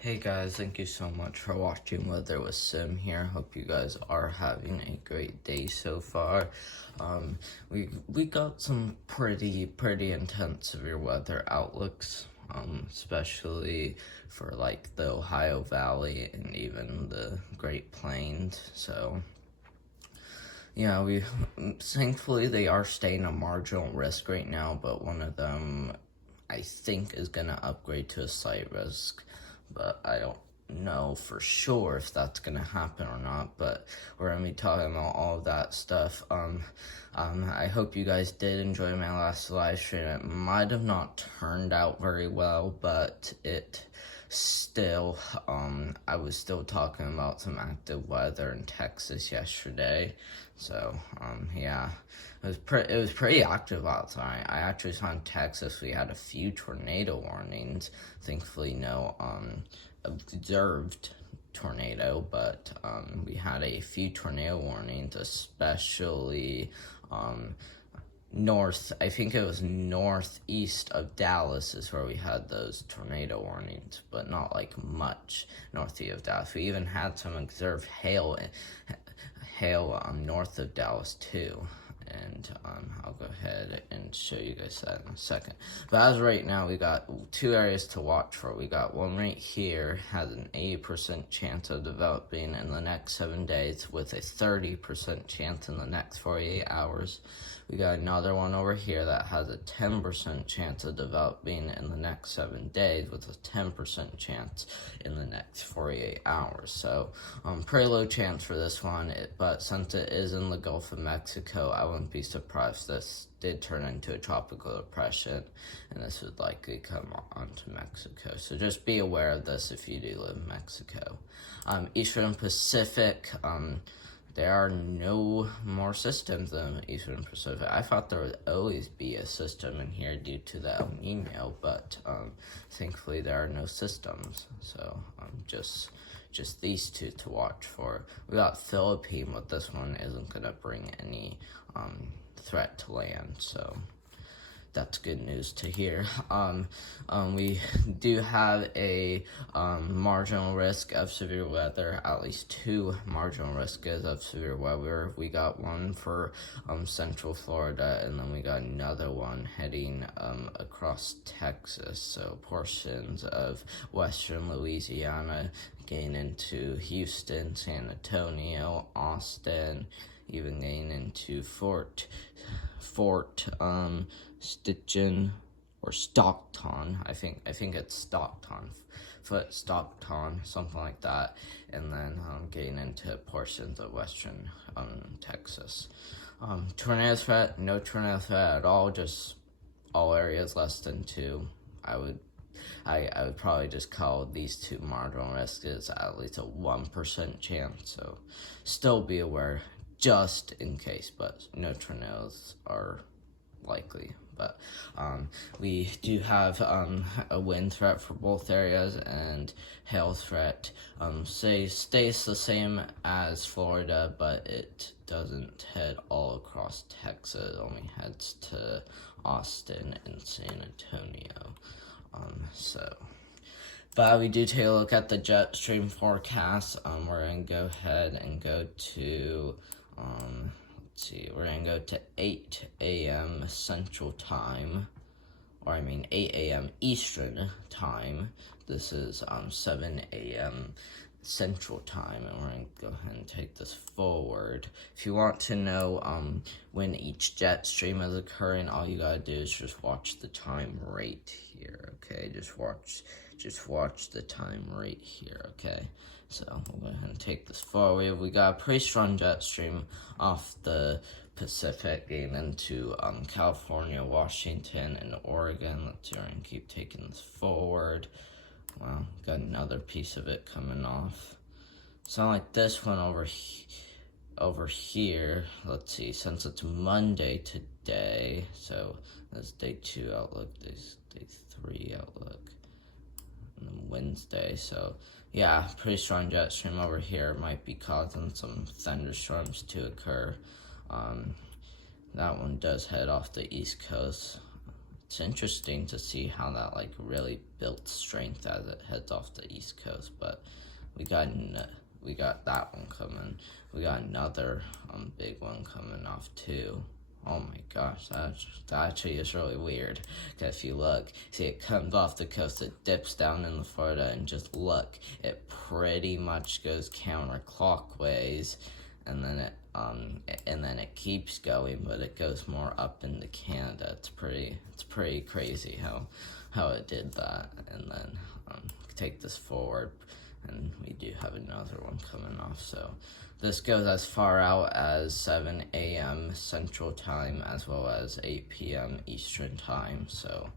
Hey guys, thank you so much for watching Weather with Sim here. Hope you guys are having a great day so far. We got some pretty intense severe weather outlooks, especially for like the Ohio Valley and even the Great Plains. So yeah, we thankfully they are staying a marginal risk right now, but one of them I think is gonna upgrade to a slight risk, but I don't know for sure if that's gonna happen or not. But we're gonna be talking about all of that stuff. I hope you guys did enjoy my last live stream. It might have not turned out very well, but it still, I was still talking about some active weather in Texas yesterday. So, yeah, it was pretty active outside. I actually saw in Texas we had a few tornado warnings. Thankfully, no, observed tornado, but, we had a few tornado warnings, especially, I think it was northeast of Dallas is where we had those tornado warnings, but not like much northeast of Dallas. We even had some observed hail north of Dallas too. And I'll go ahead and show you guys that in a second. But as of right now, we got two areas to watch for. We got one right here, has an 80% chance of developing in the next 7 days with a 30% chance in the next 48 hours. We got another one over here that has a 10% chance of developing in the next 7 days with a 10% chance in the next 48 hours. So, pretty low chance for this one, but since it is in the Gulf of Mexico, I wouldn't be surprised if this did turn into a tropical depression, and this would likely come onto Mexico. So just be aware of this if you do live in Mexico. Eastern Pacific, there are no more systems in Eastern Pacific. I thought there would always be a system in here due to the El Nino, but thankfully there are no systems. So just these two to watch for. We got Philippine, but this one isn't gonna bring any threat to land. So that's good news to hear. We do have a marginal risk of severe weather, at least two marginal risks of severe weather. We got one for central Florida, and then we got another one heading across Texas, so portions of western Louisiana getting into Houston, San Antonio, Austin, even getting into Fort Stitchin or Stockton. I think it's Stockton, Stockton, something like that, and then getting into portions of western Texas. Tornado threat, no tornado threat at all, just all areas less than 2. I would probably just call these two marginal risks as at least a 1% chance, so still be aware just in case, but no tornadoes are likely. But we do have a wind threat for both areas, and hail threat stays the same as Florida, but it doesn't head all across Texas. It only heads to Austin and San Antonio. But we do take a look at the jet stream forecast. We're gonna go ahead and go to we're gonna go to 8 a.m. Central Time, or 8 a.m. Eastern Time. This is 7 a.m. Central Time, and we're gonna go ahead and take this forward. If you want to know when each jet stream is occurring, all you gotta do is just watch the time right here. Okay, just watch the time right here. Okay. So we'll go ahead and take this forward. We got a pretty strong jet stream off the Pacific getting into California, Washington, and Oregon. Let's try and keep taking this forward. Well, got another piece of it coming off. So like this one over here. Let's see, since it's Monday today, so that's day 2 outlook, day 3 outlook, and then Wednesday. So yeah, pretty strong jet stream over here. Might be causing some thunderstorms to occur. That one does head off the East Coast. it's interesting to see how that like really built strength as it heads off the East Coast. But we got that one coming. We got another big one coming off too. Oh my gosh, that actually is really weird. Because if you look, see it comes off the coast, it dips down in the Florida, and just look, it pretty much goes counterclockwise, and then it keeps going, but it goes more up into Canada. It's pretty crazy how it did that. And then take this forward, and we do have another one coming off. So this goes as far out as 7 a.m. Central Time, as well as 8 p.m. Eastern Time. So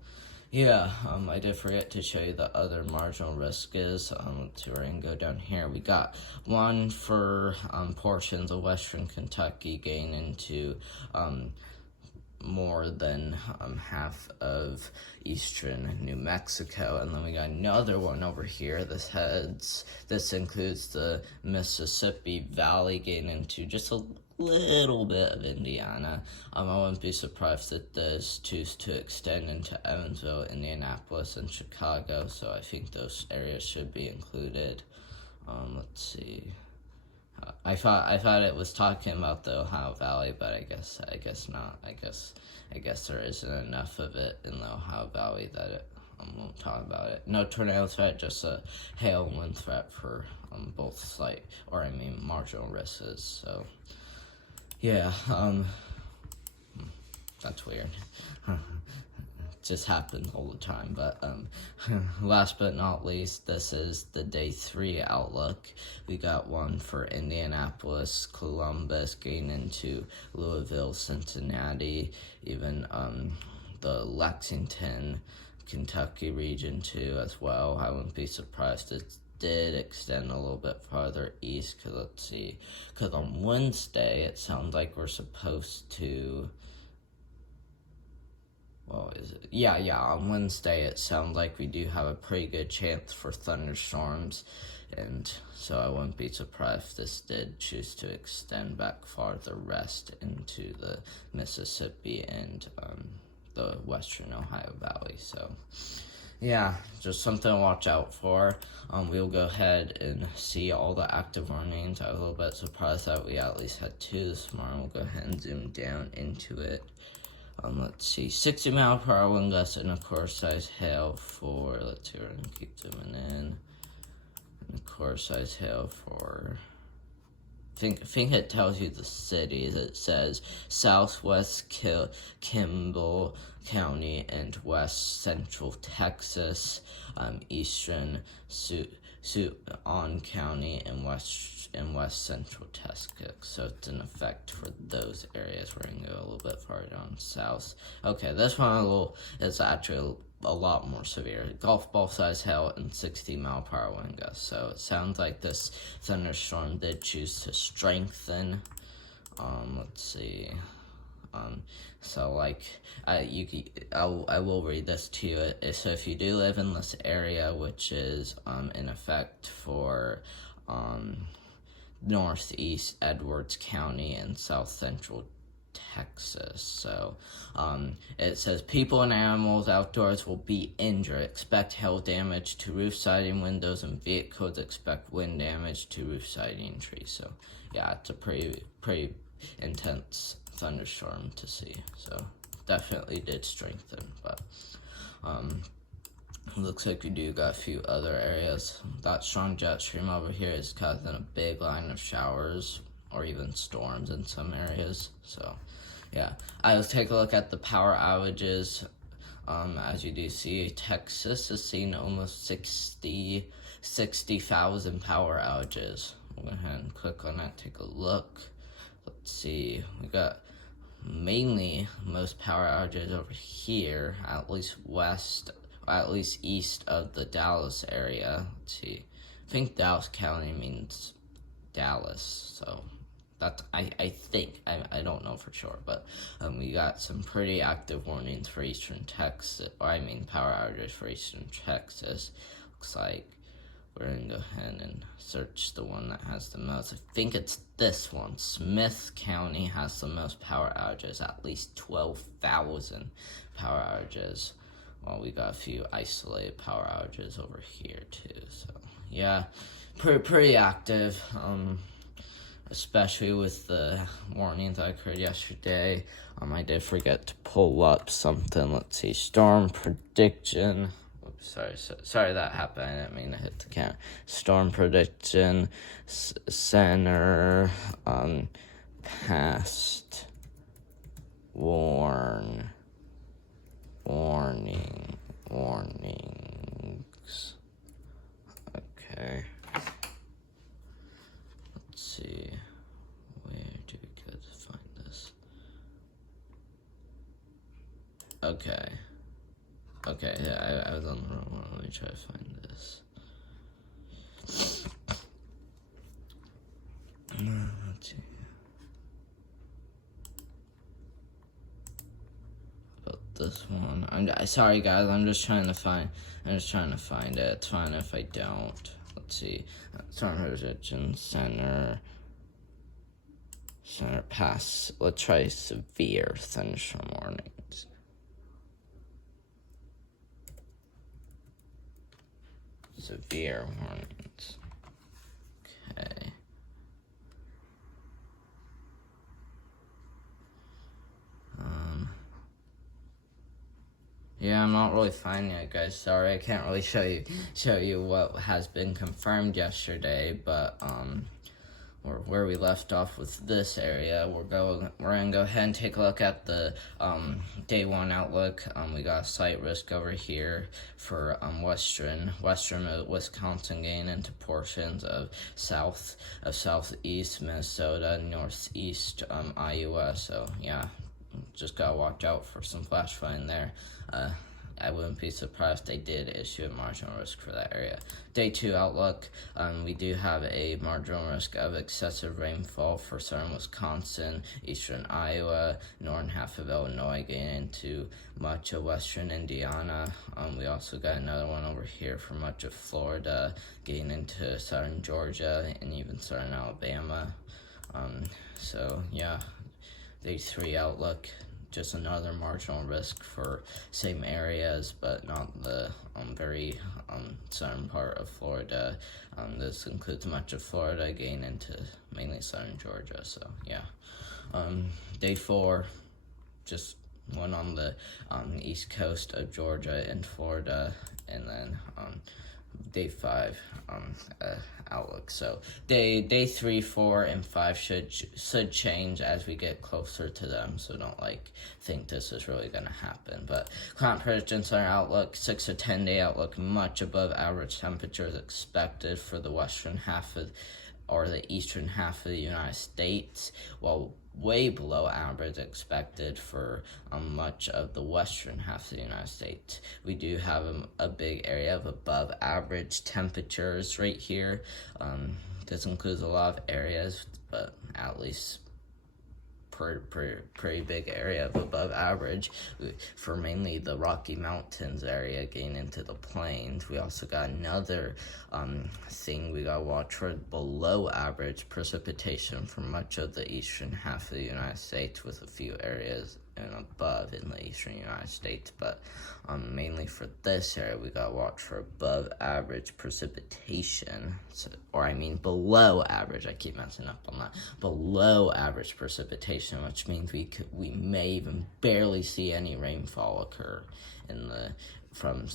yeah, I did forget to show you the other marginal risk is. Let's see, we're gonna go down here. We got one for portions of western Kentucky getting into more than half of eastern New Mexico, and then we got another one over here. This includes the Mississippi Valley getting into just a little bit of Indiana. I wouldn't be surprised if this choose to extend into Evansville, Indianapolis, and Chicago, so I think those areas should be included. Let's see. I thought it was talking about the Ohio Valley, but I guess not. I guess there isn't enough of it in the Ohio Valley that it won't talk about it. No tornado threat, just a hail and wind threat for both marginal risks. So yeah, that's weird. Just happens all the time. But last but not least, this is the day 3 outlook. We got one for Indianapolis, Columbus, getting into Louisville, Cincinnati, even the Lexington, Kentucky region too as well. I wouldn't be surprised it did extend a little bit farther east, because let's see, because on Wednesday it sounds like we're supposed to, on Wednesday it sounds like we do have a pretty good chance for thunderstorms, and so I wouldn't be surprised if this did choose to extend back farther west into the Mississippi and the western Ohio Valley. So yeah, just something to watch out for. We'll go ahead and see all the active warnings. I was a little bit surprised that we at least had 2 this morning. We'll go ahead and zoom down into it. Let's see, 60 mile per hour wind gusts and of course size hail for, let's see, we're gonna keep zooming in. And of course size hail for, I think it tells you the cities. It says southwest Kimball County and west central Texas, eastern Suiton County, and west central Texas. So it's in effect for those areas. We're gonna go a little bit farther down south. Okay, this one is actually a lot more severe. Golf ball size hail and 60 mile per hour wind gusts. So it sounds like this thunderstorm did choose to strengthen. Let's see. So like, I will read this to you. So if you do live in this area, which is in effect for northeast Edwards County and south central Texas. So it says people and animals outdoors will be injured. Expect hail damage to roof siding, windows, and vehicles. Expect wind damage to roof siding and trees. So yeah, it's a pretty intense thunderstorm to see. So definitely did strengthen, but looks like we do got a few other areas. That strong jet stream over here is causing a big line of showers or even storms in some areas. So yeah, I will take a look at the power outages. As you do see, Texas is seeing almost 60,000 power outages. We'll go ahead and click on that, take a look. Let's see, we got mainly most power outages over here, at least east of the Dallas area. Let's see, I think Dallas County means Dallas, so that's, I think, I don't know for sure, but we got some pretty active warnings for eastern Texas, power outages for eastern Texas. Looks like we're gonna go ahead and search the one that has the most. I think it's this one. Smith County has the most power outages, at least 12,000 power outages. Well, we got a few isolated power outages over here too. So yeah, pretty active. Especially with the warnings I heard yesterday. I did forget to pull up something. Let's see, storm prediction. Oops, sorry that happened. I didn't mean to hit the camera. Storm prediction center. Past warnings. Okay. Let's see. Where do we go to find this? Okay. Okay, yeah, I was on the wrong one. Let me try to find this. Let's see. About this one. I'm sorry guys, I'm just trying to find it. It's fine if I don't. Let's see. Storm prediction center pass. Let's try severe thunderstorm warnings. Severe warnings. Okay. Yeah, I'm not really finding it, guys. Sorry, I can't really show you what has been confirmed yesterday, but where we left off with this area, we're gonna go ahead and take a look at the day one outlook. We got a slight risk over here for western Wisconsin getting into portions of southeast Minnesota, northeast Iowa. So yeah, just gotta watch out for some flash flooding there. I wouldn't be surprised if they did issue a marginal risk for that area. Day 2 outlook, we do have a marginal risk of excessive rainfall for southern Wisconsin, eastern Iowa, northern half of Illinois, getting into much of western Indiana. We also got another one over here for much of Florida, getting into southern Georgia and even southern Alabama. So yeah, Day 3 outlook. Just another marginal risk for same areas, but not the very southern part of Florida. This includes much of Florida, getting into mainly southern Georgia. So yeah, Day 4, just one on the east coast of Georgia and Florida, and then Day 5 outlook. So day 3, 4, and 5 should change as we get closer to them. So don't think this is really gonna happen. But climate prediction center outlook, 6 to 10 day outlook, much above average temperatures expected for the western half or the eastern half of the United States, while way below average expected for much of the western half of the United States. We do have a big area of above average temperatures right here. This includes a lot of areas, but at least pretty big area of above average for mainly the Rocky Mountains area getting into the plains. We also got another thing we gotta watch for: below average precipitation for much of the eastern half of the United States, with a few areas and above in the eastern United States. But mainly for this area, we gotta watch for above average precipitation, below average. I keep messing up on that. Below average precipitation, which means we may even barely see any rainfall occur from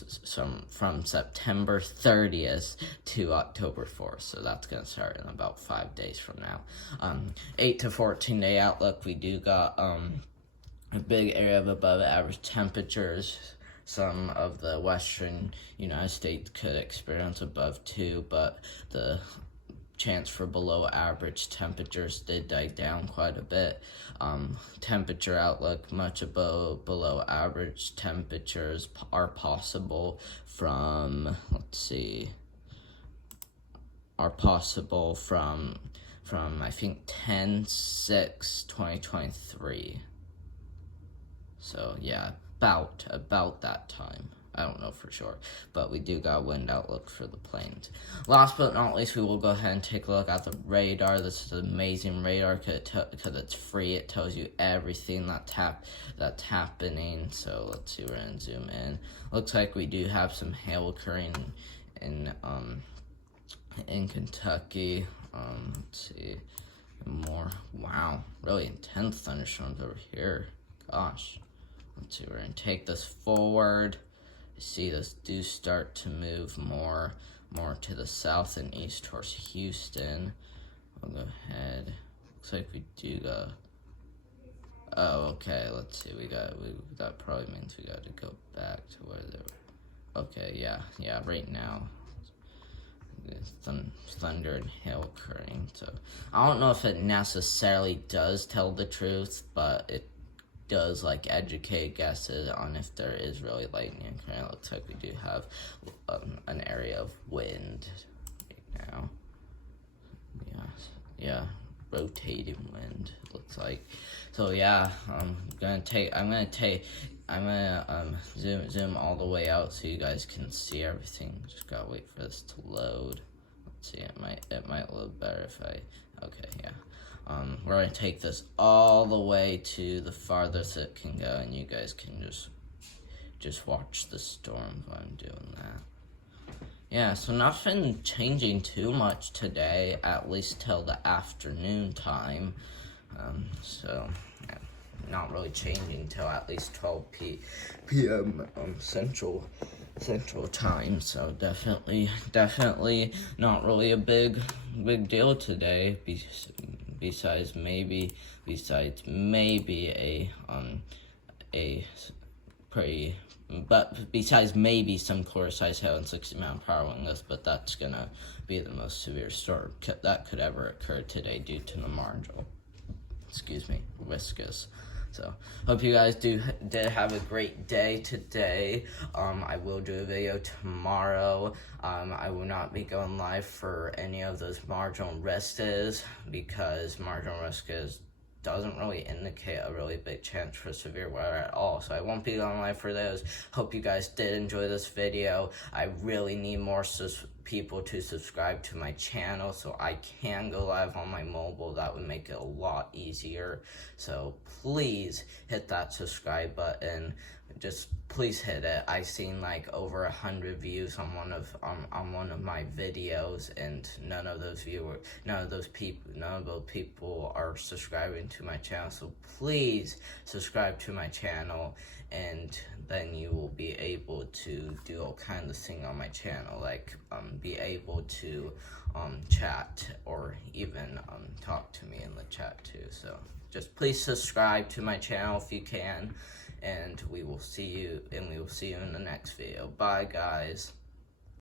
September 30th to October 4th. So that's going to start in about 5 days from now. 8 to 14 day outlook, we do got a big area of above average temperatures. Some of the western United States could experience above 2, but the chance for below average temperatures did die down quite a bit. Temperature outlook, much below average temperatures are possible from I think 10/6/2023. So yeah, about that time. I don't know for sure, but we do got wind outlook for the plains. Last but not least, we will go ahead and take a look at the radar. This is an amazing radar because it's free. It tells you everything that's happening. So let's see, we're gonna zoom in. Looks like we do have some hail occurring in Kentucky. Let's see more. Wow, really intense thunderstorms over here. Gosh. Let's see, we're gonna take this forward. See, this do start to move more to the south and east towards Houston. I'll go ahead. Looks like we do go. Oh, okay. Let's see. That probably means we got to go back to where they're. Okay, yeah. Right now, thunder and hail occurring. So I don't know if it necessarily does tell the truth, but it does like educate guesses on if there is really lightning occurring. It looks like we do have an area of wind right now. Yeah, rotating wind, looks like. So yeah, I'm gonna zoom all the way out so you guys can see everything. Just gotta wait for this to load. Let's see, it might load better if okay, yeah. We're going to take this all the way to the farthest it can go, and you guys can just watch the storm while I'm doing that. Yeah, so nothing changing too much today, at least till the afternoon time. So, yeah, not really changing till at least 12 p.m. Central time, so definitely not really a big deal today. Besides maybe some quarter size hail and 60 mile per hour wind gusts, but that's gonna be the most severe storm that could ever occur today due to the marginal, viscous. So, hope you guys did have a great day today. I will do a video tomorrow. I will not be going live for any of those marginal risks because marginal risks doesn't really indicate a really big chance for severe weather at all. So I won't be going live for those. Hope you guys did enjoy this video. I really need more people to subscribe to my channel so I can go live on my mobile. That would make it a lot easier. So please hit that subscribe button. Just please hit it. I've seen like over 100 views on one of my videos, and none of those people are subscribing to my channel. So please subscribe to my channel, and then you will be able to do all kinds of things on my channel, like be able to chat or even talk to me in the chat too. So just please subscribe to my channel if you can, and we will see you in the next video. Bye guys.